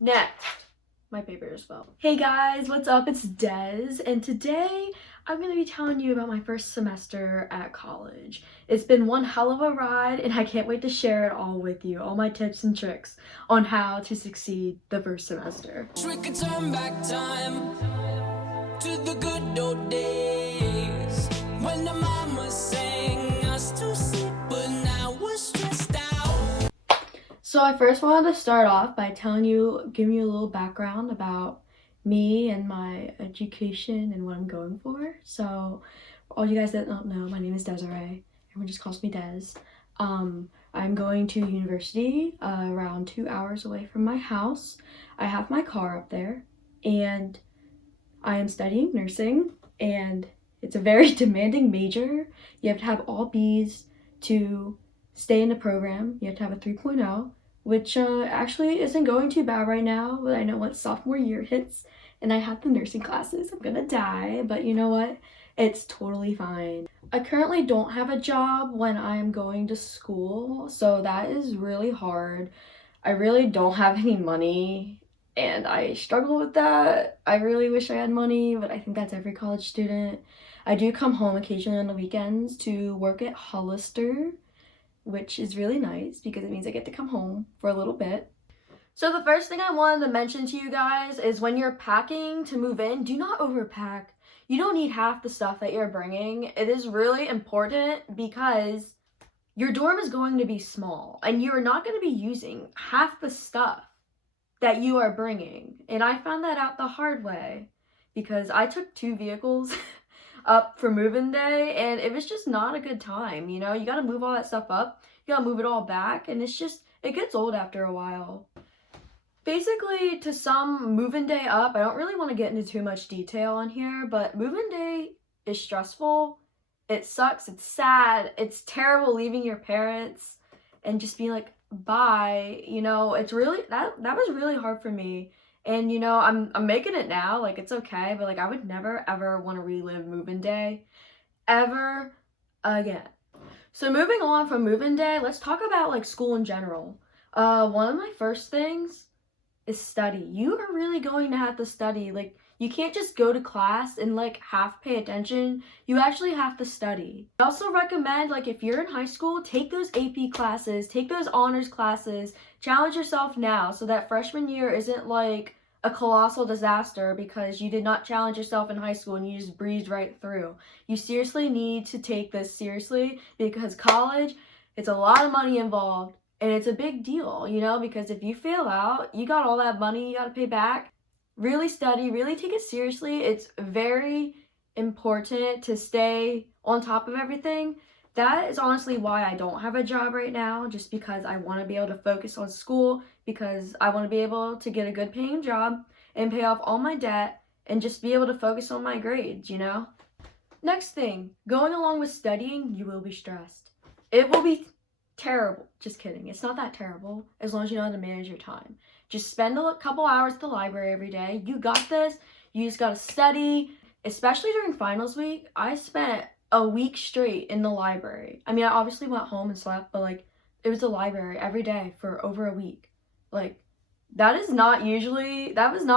Next, my paper as well. Hey guys, what's up? It's Des, and today I'm going to be telling you about my first semester at college. It's been one hell of a ride, and I can't wait to share it all with you, all my tips and tricks on how to succeed the first semester. We could turn back time to the good old days when the mama sang us to sleep, but now we're stressed out. So I first wanted to start off by giving you a little background about me and my education and what I'm going for. So for all you guys that don't know, my name is Desiree. Everyone just calls me Des. I'm going to university around 2 hours away from my house. I have my car up there, and I am studying nursing, and it's a very demanding major. You have to have all B's to stay in the program. You have to have a 3.0, which actually isn't going too bad right now, but I know once sophomore year hits and I have the nursing classes, I'm gonna die, but you know what? It's totally fine. I currently don't have a job when I'm going to school, so that is really hard. I really don't have any money, and I struggle with that. I really wish I had money, but I think that's every college student. I do come home occasionally on the weekends to work at Hollister, which is really nice because it means I get to come home for a little bit. So the first thing I wanted to mention to you guys is when you're packing to move in, do not overpack. You don't need half the stuff that you're bringing. It is really important because your dorm is going to be small and you're not going to be using half the stuff that you are bringing. And I found that out the hard way because I took 2 vehicles up for move-in day, and it was just not a good time. You know, you got to move all that stuff up, you got to move it all back, and it gets old after a while. Basically, to sum move-in day up, I don't really want to get into too much detail on here, but move-in day is stressful. It sucks. It's sad. It's terrible leaving your parents and just being like, bye. You know, it's really, that was really hard for me. And you know, I'm making it now, like it's okay, but like I would never ever want to relive move-in day ever again. So moving on from move-in day, let's talk about like school in general. One of my first things is study. You are really going to have to study. Like, you can't just go to class and like half pay attention. You actually have to study. I also recommend, like, if you're in high school, take those AP classes, take those honors classes, challenge yourself now so that freshman year isn't like a colossal disaster because you did not challenge yourself in high school and you just breezed right through. You seriously need to take this seriously because college, it's a lot of money involved. And it's a big deal, you know, because if you fail out, you got all that money you got to pay back. Really study, really take it seriously. It's very important to stay on top of everything. That is honestly why I don't have a job right now, just because I want to be able to focus on school, because I want to be able to get a good paying job and pay off all my debt and just be able to focus on my grades, you know? Next thing, going along with studying, you will be stressed. It will be terrible. Just kidding. It's not that terrible as long as you know how to manage your time. Just spend a couple hours at the library every day. You got this. You just got to study, especially during finals week. I spent a week straight in the library. I mean, I obviously went home and slept, but like it was the library every day for over a week. Like that was not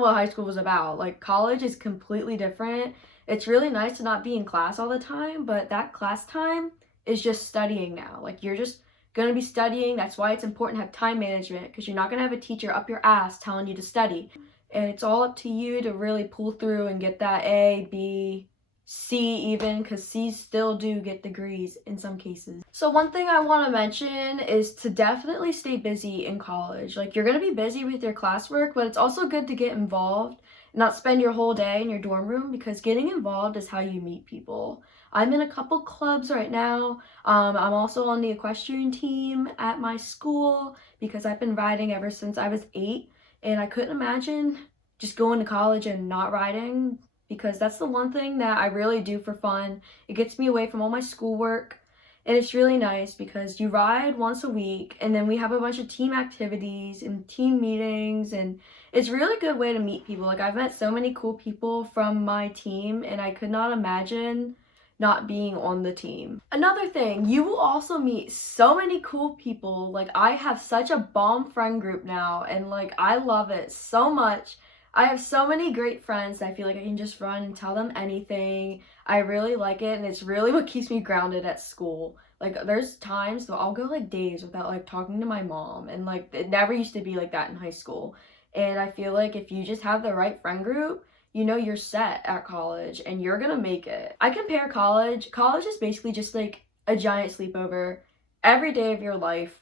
what high school was about. Like college is completely different. It's really nice to not be in class all the time, but that class time is just studying now. Like you're just going to be studying. That's why it's important to have time management, because you're not going to have a teacher up your ass telling you to study. And it's all up to you to really pull through and get that A, B, C even, because C's still do get degrees in some cases. So one thing I want to mention is to definitely stay busy in college. Like you're going to be busy with your classwork, but it's also good to get involved, not spend your whole day in your dorm room, because getting involved is how you meet people. I'm in a couple clubs right now. I'm also on the equestrian team at my school because I've been riding ever since I was 8, and I couldn't imagine just going to college and not riding, because that's the one thing that I really do for fun. It gets me away from all my schoolwork, and it's really nice because you ride once a week, and then we have a bunch of team activities and team meetings, and it's a really good way to meet people. Like I've met so many cool people from my team, and I could not imagine not being on the team. Another thing, you will also meet so many cool people. Like, I have such a bomb friend group now, and like, I love it so much. I have so many great friends that I feel like I can just run and tell them anything. I really like it, and it's really what keeps me grounded at school. Like, there's times that I'll go like days without like talking to my mom, and like it never used to be like that in high school. And I feel like if you just have the right friend group, you know you're set at college and you're gonna make it. I compare college. College is basically just like a giant sleepover every day of your life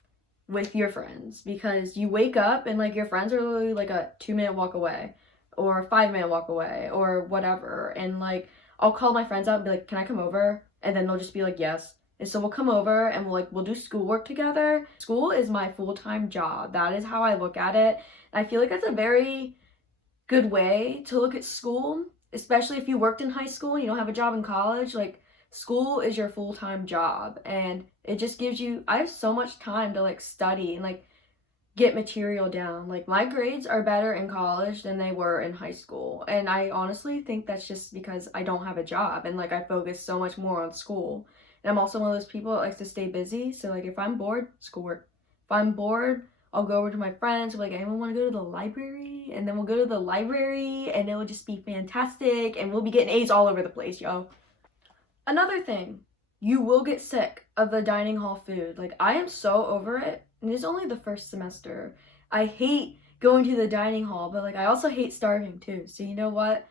with your friends, because you wake up and like your friends are literally like a 2 minute walk away or a 5 minute walk away or whatever. And like I'll call my friends out and be like, can I come over? And then they'll just be like, yes. And so we'll come over and we'll do schoolwork together. School is my full-time job. That is how I look at it. And I feel like that's a very good way to look at school, especially if you worked in high school and you don't have a job in college. Like, school is your full-time job, and it just gives you, I have so much time to like study and like get material down. Like, my grades are better in college than they were in high school, and I honestly think that's just because I don't have a job and like I focus so much more on school. And I'm also one of those people that likes to stay busy, so like if I'm bored, schoolwork. If I'm bored, I'll go over to my friends, like, anyone want to go to the library? And then we'll go to the library and it will just be fantastic and we'll be getting A's all over the place, yo. Another thing, you will get sick of the dining hall food. Like, I am so over it, and it's only the first semester. I hate going to the dining hall, but like I also hate starving too. So you know what?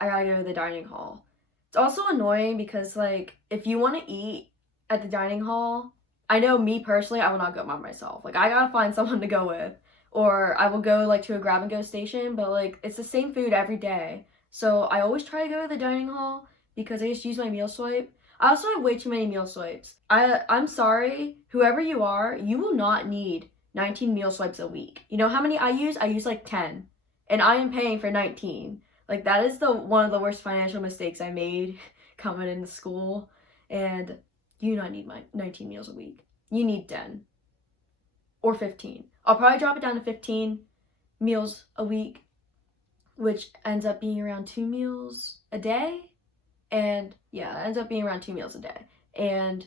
I gotta go to the dining hall. It's also annoying because like if you want to eat at the dining hall, I know me personally, I will not go by myself. Like, I gotta find someone to go with, or I will go like to a grab and go station, but like it's the same food every day. So I always try to go to the dining hall because I just use my meal swipe. I also have way too many meal swipes. I'm sorry, whoever you are, you will not need 19 meal swipes a week. You know how many I use? I use like 10, and I am paying for 19. Like, that is the one of the worst financial mistakes I made coming into school. And you do not need my 19 meals a week. You need 10 or 15. I'll probably drop it down to 15 meals a week, which ends up being around 2 meals a day. And yeah, it ends up being around 2 meals a day. And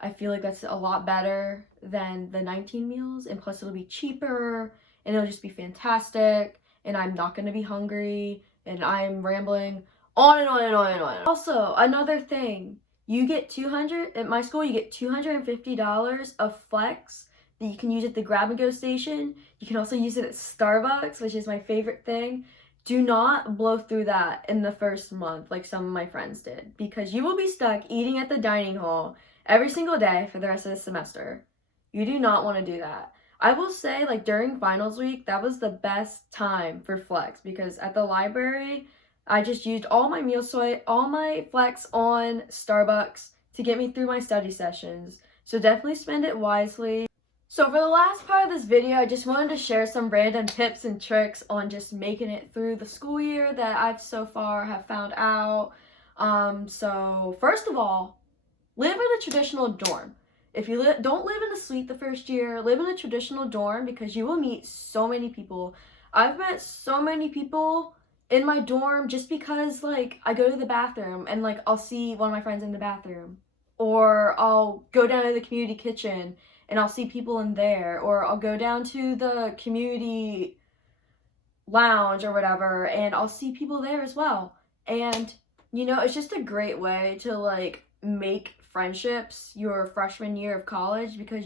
I feel like that's a lot better than the 19 meals. And plus, it'll be cheaper and it'll just be fantastic. And I'm not going to be hungry. And I'm rambling on and on and on and on. Also, another thing. You get at my school, you get $250 of flex that you can use at the grab and go station. You can also use it at Starbucks, which is my favorite thing. Do not blow through that in the first month like some of my friends did, because you will be stuck eating at the dining hall every single day for the rest of the semester. You do not want to do that. I will say, like, during finals week, that was the best time for flex, because at the library, I just used all my all my flex on Starbucks to get me through my study sessions. So definitely spend it wisely. So for the last part of this video, I just wanted to share some random tips and tricks on just making it through the school year that I've so far have found out. So first of all, live in a traditional dorm. If you don't live in a suite the first year, live in a traditional dorm, because you will meet so many people. I've met so many people in my dorm just because, like, I go to the bathroom and, like, I'll see one of my friends in the bathroom. Or I'll go down to the community kitchen and I'll see people in there. Or I'll go down to the community lounge or whatever and I'll see people there as well. And, you know, it's just a great way to, like, make friendships your freshman year of college, because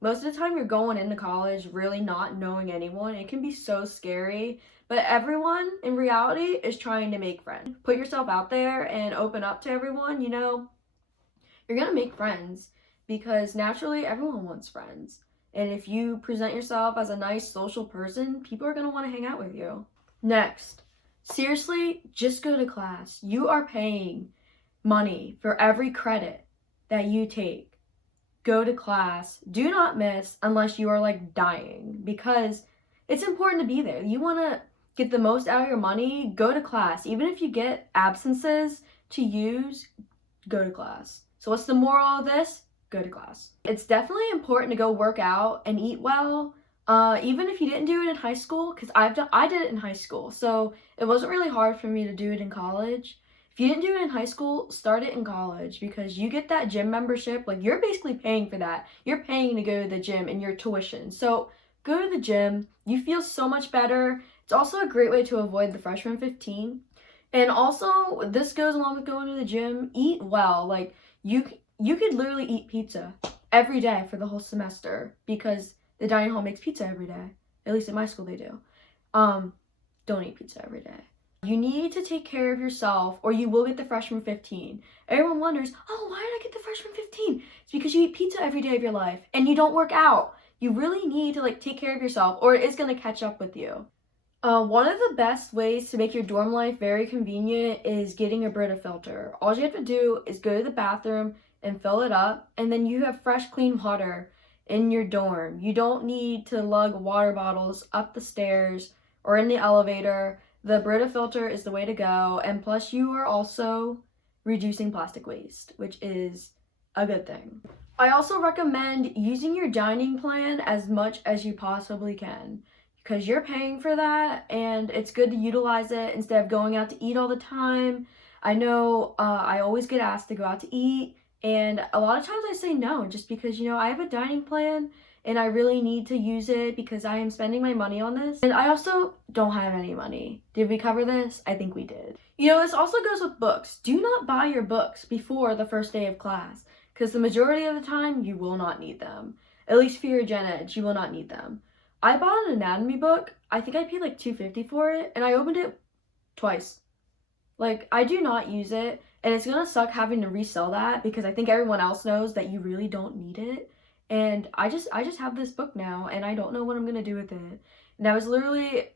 most of the time you're going into college really not knowing anyone. It can be so scary, but everyone in reality is trying to make friends. Put yourself out there and open up to everyone. You know, you're gonna make friends because naturally everyone wants friends, and if you present yourself as a nice social person, people are gonna want to hang out with you. Next, seriously, just go to class. You are paying money for every credit that you take. Go to class. Do not miss unless you are like dying, because it's important to be there. You want to get the most out of your money, go to class. Even if you get absences to use, go to class. So what's the moral of this? Go to class. It's definitely important to go work out and eat well. Even if you didn't do it in high school, because I did it in high school, so it wasn't really hard for me to do it in college. If you didn't do it in high school, start it in college because you get that gym membership. Like, you're basically paying for that. You're paying to go to the gym in your tuition. So go to the gym. You feel so much better. It's also a great way to avoid the freshman 15. And also, this goes along with going to the gym. Eat well. Like, you could literally eat pizza every day for the whole semester because the dining hall makes pizza every day. At least at my school they do. Don't eat pizza every day. You need to take care of yourself or you will get the freshman 15. Everyone wonders, oh, why did I get the freshman 15? It's because you eat pizza every day of your life and you don't work out. You really need to like take care of yourself or it is going to catch up with you. One of the best ways to make your dorm life very convenient is getting a Brita filter. All you have to do is go to the bathroom and fill it up, and then you have fresh, clean water in your dorm. You don't need to lug water bottles up the stairs or in the elevator. The Brita filter is the way to go, and plus you are also reducing plastic waste, which is a good thing. I also recommend using your dining plan as much as you possibly can because you're paying for that and it's good to utilize it instead of going out to eat all the time. I know I always get asked to go out to eat and a lot of times I say no just because, you know, I have a dining plan and I really need to use it because I am spending my money on this. And I also don't have any money. Did we cover this? I think we did. You know, this also goes with books. Do not buy your books before the first day of class because the majority of the time you will not need them. At least for your gen ed, you will not need them. I bought an anatomy book. I think I paid like $2.50 for it, and I opened it twice. Like, I do not use it, and it's gonna suck having to resell that because I think everyone else knows that you really don't need it. And I just have this book now, and I don't know what I'm gonna do with it. And that was literally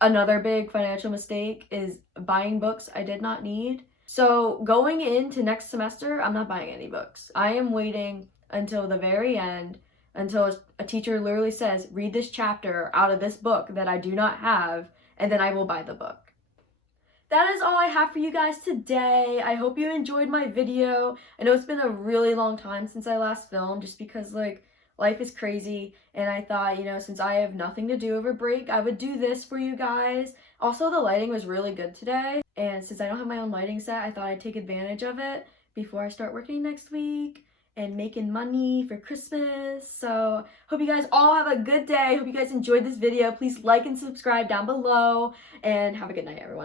another big financial mistake is buying books I did not need. So going into next semester, I'm not buying any books. I am waiting until the very end until a teacher literally says, read this chapter out of this book that I do not have, and then I will buy the book. That is all I have for you guys today. I hope you enjoyed my video. I know it's been a really long time since I last filmed just because like life is crazy and I thought, you know, since I have nothing to do over break, I would do this for you guys. Also, the lighting was really good today, and since I don't have my own lighting set, I thought I'd take advantage of it before I start working next week and making money for Christmas. So hope you guys all have a good day. Hope you guys enjoyed this video. Please like and subscribe down below and have a good night, everyone.